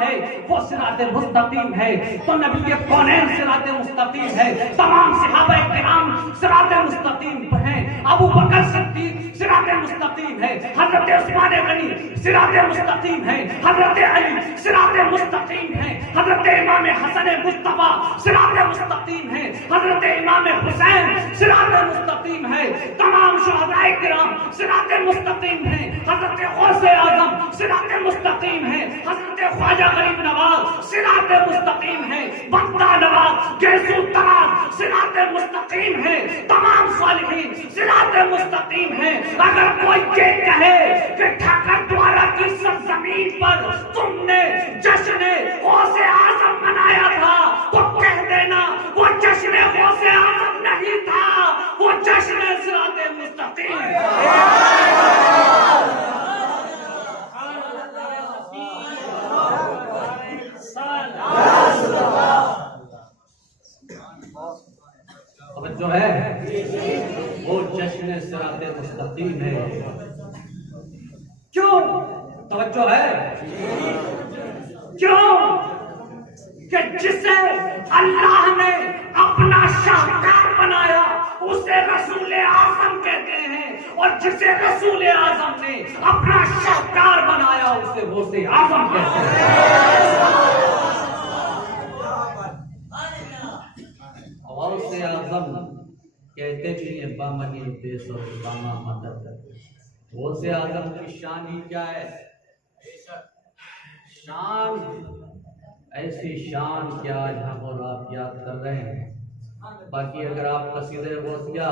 ہے وہ صراط مستقیم ہے، تو نبی کونین صراط مستقیم ہے، تمام صحابہ کرام صراط مستقیم پر ہیں، ابو بکر صدیق صراط مستقیم ہے، حضرت عثمان غنی صراط مستقیم ہے، حضرت علی صراط مستقیم ہے، حضرت امام حسن مصطفیٰ صراط مستقیم ہے، حضرت امام حسین صراط مستقیم ہے، تمام شہداء کرام صراط مستقیم ہے، حضرت غوث اعظم صراط مستقیم ہے، حضرت خواجہ غریب نواز صراط مستقیم ہے، بندہ نواز گیسو تراز صراط مستقیم ہے، تمام صالحین صراط مستقیم ہے۔ اگر کوئی یہ کہے کہ ٹھاکر دوارا کی سرزمین پر تم نے جشن غوث اعظم منایا تھا تو کہہ دینا وہ جشن غوث اعظم نہیں تھا، وہ جشن صراط مستقیم جو ہے وہ جشن صراط مستقیم ہے۔ کیوں توجہ ہے؟ کیوں کہ جسے اللہ نے اپنا شاہکار بنایا اسے رسول اعظم کہتے ہیں، اور جسے رسول اعظم نے اپنا شاہکار بنایا اسے غوث اعظم کہتے ہیں۔ غوث اعظم کہتے بھی ہیں بامنی دیس اور باما مدد۔ غوث اعظم کی شان ہی کیا ہے؟ شان ایسی شان کیا آج ہم اور آپ یاد کر رہے ہیں۔ باقی اگر آپ قصیدہ غوثیہ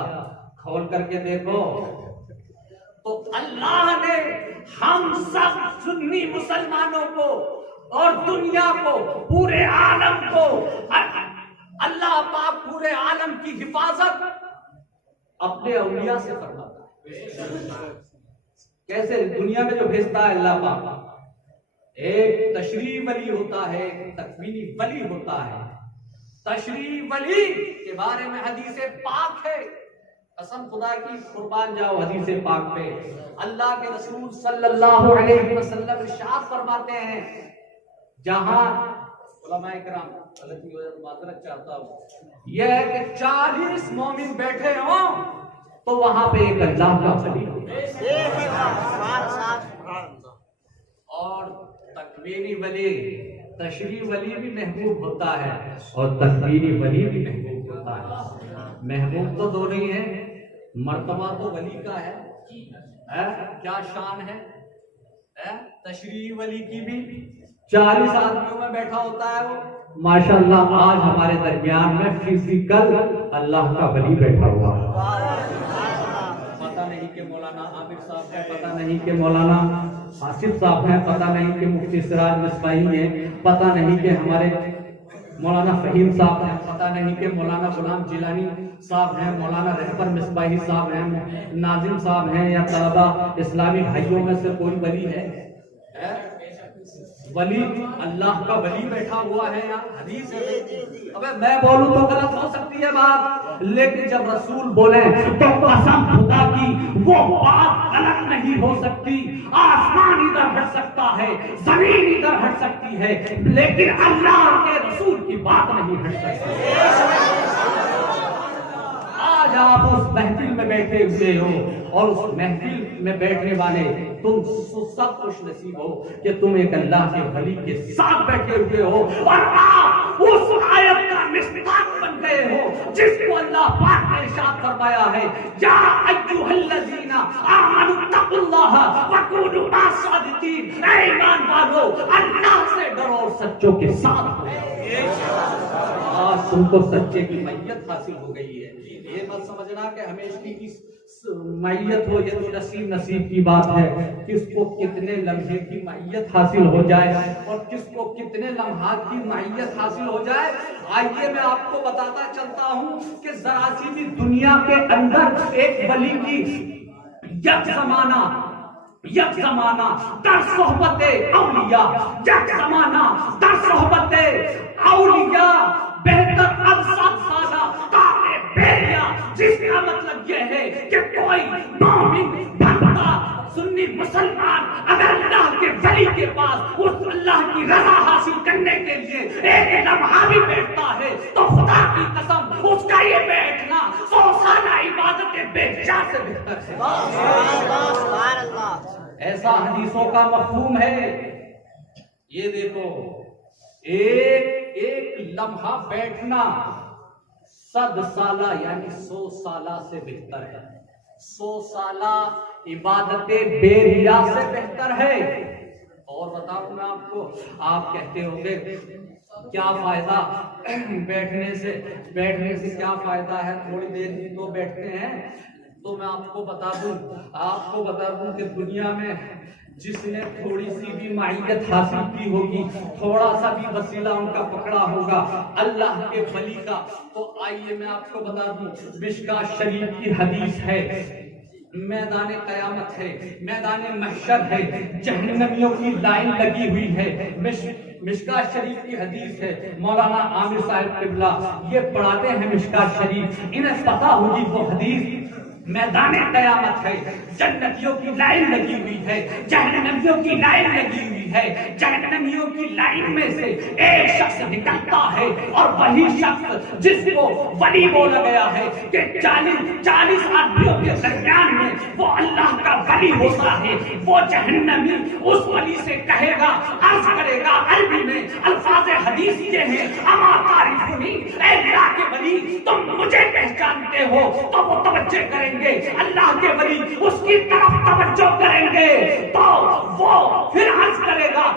کھول کر کے دیکھو تو اللہ نے ہم سب سنی مسلمانوں کو اور دنیا کو، پورے عالم کو، اللہ پاک پورے عالم کی حفاظت اپنے اولیاء سے فرماتا ہے۔ کیسے؟ دنیا میں جو بھیجتا ہے اللہ پاک، ایک تشریح ولی ہوتا ہے، ایک تکوینی ولی ہوتا ہے۔ تشریح ولی کے بارے میں حدیث پاک ہے، قسم خدا کی قربان جاؤ حدیث پاک پہ۔ اللہ کے رسول صلی اللہ علیہ وسلم ارشاد فرماتے ہیں، جہاں علماء کرام غلطی ہو جائے معذرت چاہتا ہوں، یہ ہے کہ 40 مومن بیٹھے ہوں تو وہاں پہ ایک اللہ کا ولی ہو، اور تکوینی ولی، تشریح ولی بھی محبوب ہوتا ہے اور تکوینی ولی بھی محبوب ہوتا ہے۔ محبوب تو دونوں ہی ہیں، مرتبہ تو ولی کا ہے۔ کیا شان ہے تشریح ولی کی بھی؟ 40 آدمیوں میں بیٹھا ہوتا ہے وہ، ماشاءاللہ آج ہمارے درمیان میں فزیکل اللہ کا ولی بیٹھا ہوا ہے۔ پتہ نہیں کہ مولانا عامر صاحب ہے، پتہ نہیں کہ مولانا آصف صاحب ہیں، پتہ نہیں کہ مفتی سراج مصباحی ہیں، پتہ نہیں کہ ہمارے مولانا فہیم صاحب ہیں، پتہ نہیں کہ مولانا غلام جیلانی صاحب ہیں، مولانا رہبر مصباحی صاحب ہیں، ناظم صاحب ہیں، یا طلبہ اسلامی بھائیوں میں سے کوئی ولی ہے؟ ولی اللہ کا ولی بیٹھا ہوا ہے یار، حدیث ہے۔ ابے میں بولوں تو غلط ہو سکتی ہے بات، لیکن جب رسول بولے تو قسم خدا کی وہ بات غلط نہیں ہو سکتی۔ آسمان ادھر ہٹ سکتا ہے، زمین ادھر ہٹ سکتی ہے، لیکن اللہ کے رسول کی بات نہیں ہٹ سکتی۔ آج آپ اس محفل میں بیٹھے ہوئے ہو اور اس محفل میں بیٹھنے والے تم سب خوش نصیب ہو کہ تم ایک اللہ کے ولی کے ساتھ بیٹھے ہوئے ہو، اور آپ اس آیت کا مصداق بن گئے ہو جس کو اللہ پاک نے ارشاد فرمایا ہے، یا ایھا الذین آمنوا اتقوا اللہ وکونوا مع الصادقین، اے ایمان والو اللہ سے ڈرو اور سچوں کے ساتھ رہو۔ آج تم کو سچے کی میت حاصل ہو گئی ہے، یہ مت سمجھنا کہ ہمیشہ کی میت ہو، یہ تو نصیب کی بات ہے۔ کس کو کتنے لمحے کی میت حاصل ہو جائے اور کس کو کتنے لمحات کی میت حاصل ہو جائے، آئیے میں آپ کو بتاتا چلتا ہوں کہ ذرا سی بھی دنیا کے اندر ایک ولی کی یک زمانہ در صحبت اولیاء، یک زمانہ در صحبت اولیاء بہتر اب 7 سالہ کاتے بیریا، جس کا مطلب یہ ہے کہ کوئی مومن بندہ سنی مسلمان اگر اللہ کے ولی کے پاس اس اللہ کی رضا حاصل کرنے کے لیے ایک لمحہ بھی بیٹھتا ہے تو خدا کی قسم اس کا یہ بیٹھنا 100 سالہ عبادت بے جا سے بہتر ہے۔ سبحان اللہ، ایسا حدیثوں کا مفہوم ہے۔ یہ دیکھو، ایک لمحہ بیٹھنا 100 سالہ یعنی 100 سالہ سے بہتر ہے، 100 سالہ عبادت بے ریا سے بہتر ہے۔ اور بتاؤں میں آپ کو، آپ کہتے ہوں گے کیا فائدہ بیٹھنے سے کیا فائدہ ہے، تھوڑی دیر ہی تو بیٹھتے ہیں۔ تو میں آپ کو بتا دوں کہ دنیا میں جس نے تھوڑی سی بھی معیت حاصل کی ہوگی، تھوڑا سا بھی وسیلہ ان کا پکڑا ہوگا اللہ کے ولی کا، تو آئیے میں آپ کو بتا دوں، مشکوٰۃ شریف کی حدیث ہے، میدان قیامت ہے، میدان محشر ہے، جہنمیوں کی لائن لگی ہوئی ہے۔ مشکوٰۃ شریف کی حدیث ہے، مولانا عامر صاحب قبلہ یہ پڑھاتے ہیں مشکوٰۃ شریف، انہیں پتہ ہوگی وہ حدیث۔ میدان قیامت ہے، جنتیوں کی لائن لگی ہوئی ہے، جہنمیوں کی لائن لگی ہوئی ہے۔ جہنمیوں کی لائن میں سے ایک شخص نکلتا ہے، اور وہی شخص جس کو ولی بولا گیا ہے کہ 40 آدمیوں کے درمیان میں وہ اللہ کا ولی ہوتا ہے، وہ جہنمی اس ولی سے کہے گا، عرض کرے گا عربی میں، الفاظ حدیث یہ ہیں، اما تعرفنی، اے اللہ کے ولی تم مجھے پہچانتے ہو؟ تو وہ توجہ کریں گے، اللہ کے ولی اس کی طرف توجہ کریں گے، تو وہ پھر عرض کرے گا،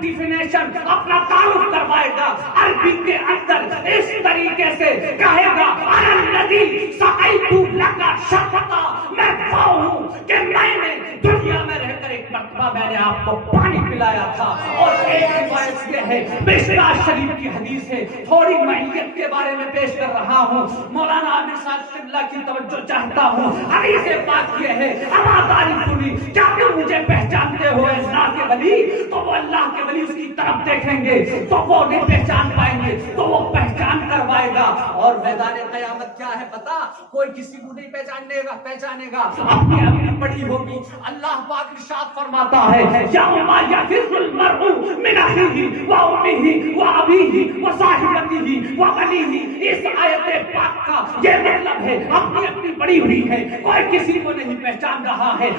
ڈیفینیشن اپنا تعارف کروائے گا عربی کے اندر اس طریقے سے کہے گا، انا الذی سقیت لک شربتا، میں وہ ہوں کہ میں نے دنیا میں رہ کر ایک مرتبہ میں نے آپ کو پانی پلایا تھا۔ اور ایک روایت یہ ہے، مشکوٰۃ شریف کی حدیث ہے، تھوڑی معیت کے بارے میں پیش کر رہا ہوں، مولانا عامر صاحب قبلہ کی توجہ چاہتا ہوں۔ حدیث پاک یہ ہے، اما تعرفنی، کیا تم مجھے پہچانتے ہو اللہ کے ولی؟ تو وہ اللہ کے ولی اس کی طرف دیکھیں گے تو وہ نہیں پہچان پائیں گے، تو وہ پہچان کروائے گا۔ اور میدان قیامت کیا ہے پتا؟ کوئی کسی کو نہیں پہچانے گا، اپنی پڑی ہوگی۔ اللہ پاک ارشاد فرماتا ہے، یوم یفر المرء من اخیہ و امہ و ابیہ و صاحبتہ و بنیہ۔ اس آیت پاک کا یہ مطلب ہے اپنی پڑی ہوئی ہے، کوئی کسی کو نہیں پہچان رہا ہے،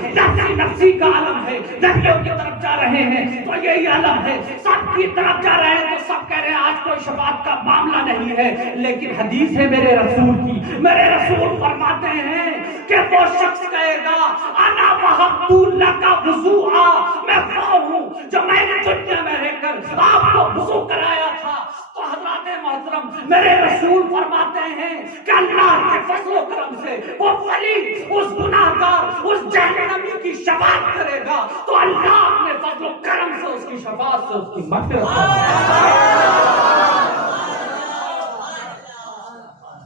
نفسی کا عالم ہے، نبیوں کی طرف جا رہے ہیں تو یہی عالم ہے، سب کی طرف جا رہے ہیں تو سب کہہ رہے ہیں آج کوئی شفاعت کا معاملہ نہیں ہے۔ لیکن حدیث ہے میرے رسول کی، میرے رسول فرماتے ہیں کہ وہ شخص کہے گا، انا وہبت لک وضوءا، میں وہ ہوں جو میں نے دنیا میں رہ کر آپ کو وضو کرایا تھا۔ تو حضرات محترم، میرے رسول فرماتے ہیں کہ اللہ کے فضل و کرم سے وہ ولی اس گناہگار، اس جہنمی کی شفاعت کرے گا، تو اللہ اپنے فضل و کرم سے اس کی شفاعت سے اس کی مغفرت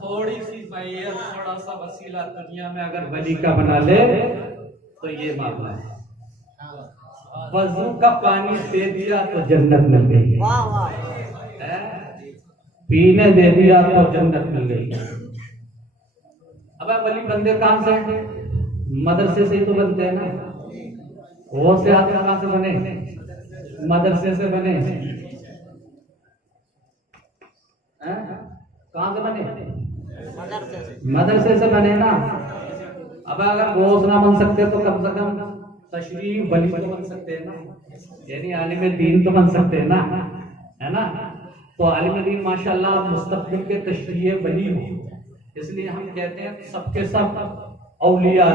تھوڑی سی معیت، تھوڑا سا وسیلہ دنیا میں اگر ولی کا بنا لے تو یہ معاملہ ہے۔ وضو کا پانی دے دیا تو جنت مل گئی، پینے دے دیا تو جنت مل گئی۔ اب ولی بندے کہاں سے؟ مدرسے سے ہی تو بنتے ہیں نا۔ وہ سے آتے کہاں سے بنے؟ مدرسے سے بنے۔ کہاں سے بنے؟ مدرسے سے بنے نا۔ اب اگر غوث نہ بن سکتے تو کم سے کم تشریح ولی تو بن سکتے ہیں نا، یعنی عالم دین تو بن سکتے ہیں نا، ہے نا؟ تو عالم دین ماشاءاللہ مستقبل کے تشریح ولی ہو، اس لیے ہم کہتے ہیں سب کے سب اولیاء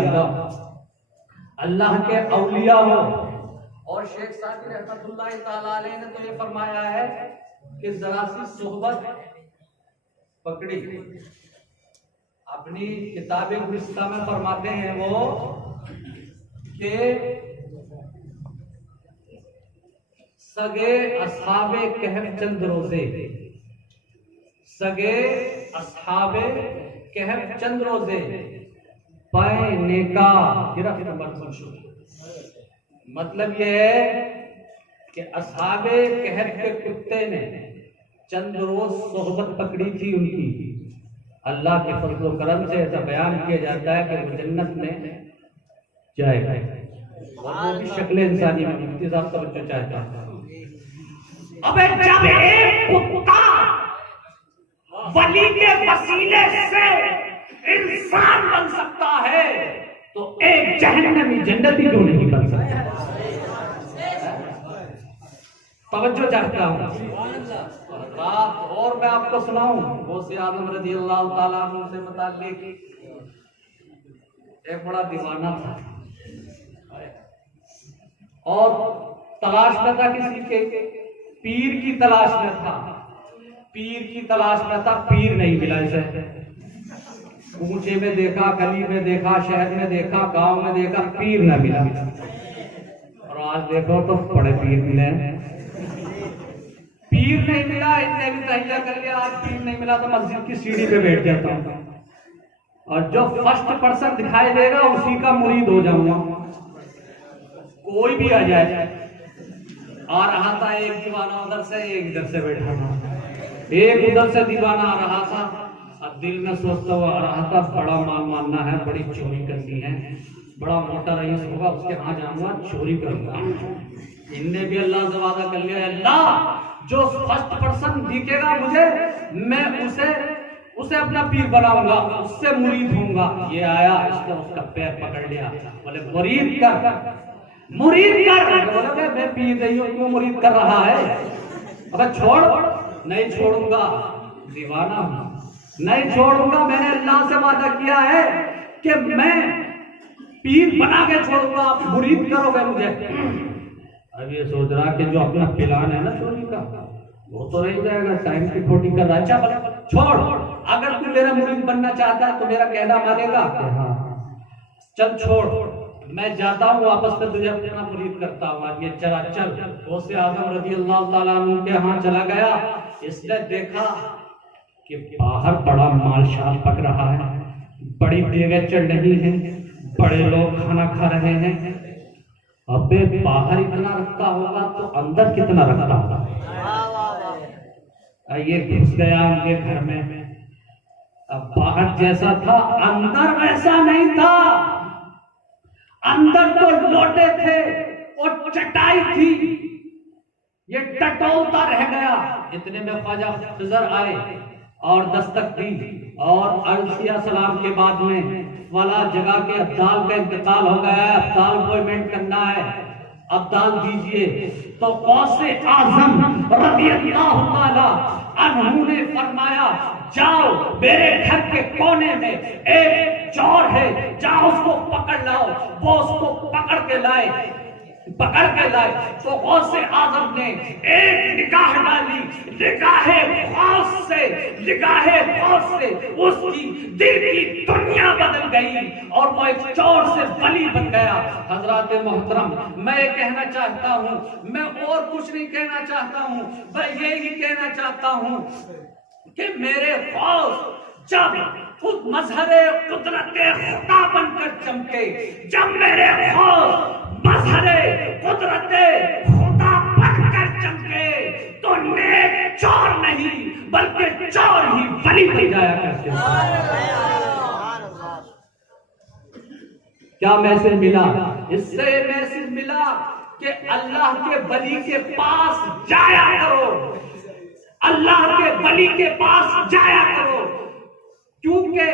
اللہ کے اولیاء ہو۔ اور شیخ سعدی رحمۃ اللہ تعالی علیہ نے تو یہ فرمایا ہے کہ ذرا سی صحبت پکڑی، اپنی کتاب گزشتہ میں فرماتے ہیں وہ کہ سگے اصحاب کہف چند روزے، سگے اصحاب کہف چند روزے، پائے نیکا گرفت مرفوع۔ مطلب یہ ہے کہ اصحاب کہف کے کتے نے چند روز صحبت پکڑی تھی ان کی، اللہ کے فضل و کرم سے ایسا بیان کیا جاتا ہے کہ وہ جنت میں جائے گا۔ وہ بھی شکل انسانی میں مفتی صاحب توجہ چاہتا ہے. ابے جب ایک کتا ولی کے وسیلے سے انسان بن سکتا ہے تو ایک جہنمی جنتی کیوں نہیں بن سکتا؟ توجہ چاہتا ہوں. اور میں آپ کو سناؤں غوث اعظم رضی اللہ تعالیٰ عنہ سے متعلق. ایک بڑا دیوانہ تھا اور تلاش میں تھا کسی کے پیر کی تلاش میں تھا. پیر کی تلاش میں تھا، پیر نہیں ملا اسے. کوچے میں دیکھا، گلی میں دیکھا، شہر میں دیکھا، گاؤں میں دیکھا، پیر نہ ملا. اور آج دیکھو تو بڑے پیر ملے. پیر نہیں ملا، اتنے بھی تہیا کر لیا. آج پیر نہیں ملا تو مسجد کی سیڑھی پہ بیٹھ جاتا ہوں اور جو فرسٹ پرسن دکھائی دے گا اسی کا مرید ہو جاؤں گا. کوئی بھی آ جائے. آ رہا تھا ایک دیوانہ ادھر سے، ایک ادھر سے بیٹھا تھا. ایک ادھر سے دیوانہ آ رہا تھا. اب دل میں سوچتا ہوا آ رہا تھا بڑا مال ماننا ہے، بڑی چوری کرنی ہے، بڑا موٹا رئیس ہوگا اس کے ہاں جاؤں گا، چوری کروں گا. ان نے بھی اللہ سے وعدہ کر لیا، اللہ جو فرسٹ پرسن دکھے گا مجھے میں اسے اپنا پیر بناؤں گا، اس سے مرید ہوں گا. یہ آیا، اس نے اس کا پیر پکڑ لیا، بولے مرید کر، مرید کر. بولے میں پیر نہیں ہوں، کیوں مرید کر رہا ہے؟ ابے چھوڑ. نہیں چھوڑوں گا، دیوانہ ہوں، نہیں چھوڑوں گا. میں نے اللہ سے وعدہ کیا ہے کہ میں پیر بنا کے چھوڑوں گا، آپ مرید کرو گے مجھے. اب یہ سوچ رہا کہ جو اپنا پلان ہے نا چوری کا وہ تو رہ جائے گا، ٹائم کی کھوٹی کر رہا ہے. اچھا چھوڑ، اگر تو میرا مرید بننا چاہتا ہے تو میرا کہنا مانے گا. ہاں چل چھوڑ، میں جاتا ہوں واپس سے تجھے اپنا مرید کرتا ہوں. یہ چلا چل. غوث اعظم رضی اللہ تعالیٰ عنہ کے ہاں چلا گیا. اس نے دیکھا کہ باہر بڑا مال شال پک رہا ہے، بڑی دیگیں چڑھ رہی ہیں، بڑے لوگ کھانا کھا رہے ہیں. ابے باہر اتنا رکھتا ہوگا تو اندر کتنا رکھتا ہوگا. یہ گھس گیا ان کے گھر میں. اب باہر جیسا تھا اندر ویسا نہیں تھا. اندر تو لوٹے تھے اور چٹائی تھی. یہ ٹٹولتا رہ گیا. اتنے میں خواجہ خضر آئے اور دستک دی اور عرض کیا سلام کے بعد میں والا جگہ کے ابدال کا انتقال ہو گیا ہے، ابدال اپوائنٹمنٹ کرنا ہے، ابدال دیجئے. تو غوث اعظم رضی اللہ تعالی عنہ نے فرمایا جاؤ میرے گھر کے کونے میں ایک چور ہے، جاؤ اس کو پکڑ لاؤ. وہ اس کو پکڑ کے لائے. تو غوث اعظم نے ایک نگاہ ڈالی، نگاہ غوث سے اس کی دل کی دنیا بدل گئی اور وہ ایک چور سے ولی بن گیا. حضرات محترم، میں یہ کہنا چاہتا ہوں، میں اور کچھ نہیں کہنا چاہتا ہوں، میں یہی کہنا چاہتا ہوں کہ میرے غوث جب خود مظہر قدرت خدا بن کر چمکے، جب میرے غوث مظہر قدرت خدا بن کر چمکے تو نیک چور نہیں بلکہ چور ہی ولی بن جایا کرتے. کیا میسج ملا؟ اس سے میسج ملا کہ اللہ کے ولی کے پاس جایا کرو، اللہ کے ولی کے پاس جایا کرو، کیونکہ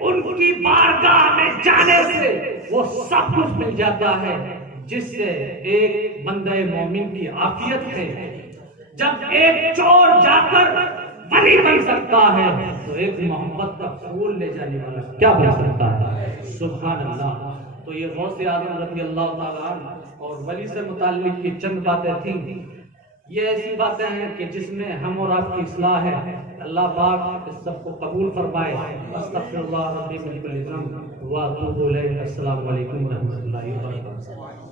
ان کی بارگاہ میں جانے سے وہ سب کچھ مل جاتا ہے جس سے ایک بندہ مومن کی عافیت ہے. جب ایک چور جا کر ولی بن سکتا ہے تو ایک محبت کا پھول لے جانے والا کیا بن سکتا ہے؟ سبحان اللہ. تو یہ غوث اعظم رضی اللہ تعالیٰ عنہ اور ولی سے متعلق کی چند باتیں تھیں. یہ ایسی باتیں ہیں کہ جس میں ہم اور آپ کی اصلاح ہے. اللہ پاک اس سب کو قبول فرمائے. استغفر اللہ ربی من کل ذنب واتوب الیہ. السلام علیکم ورحمۃ اللہ وبرکاتہ.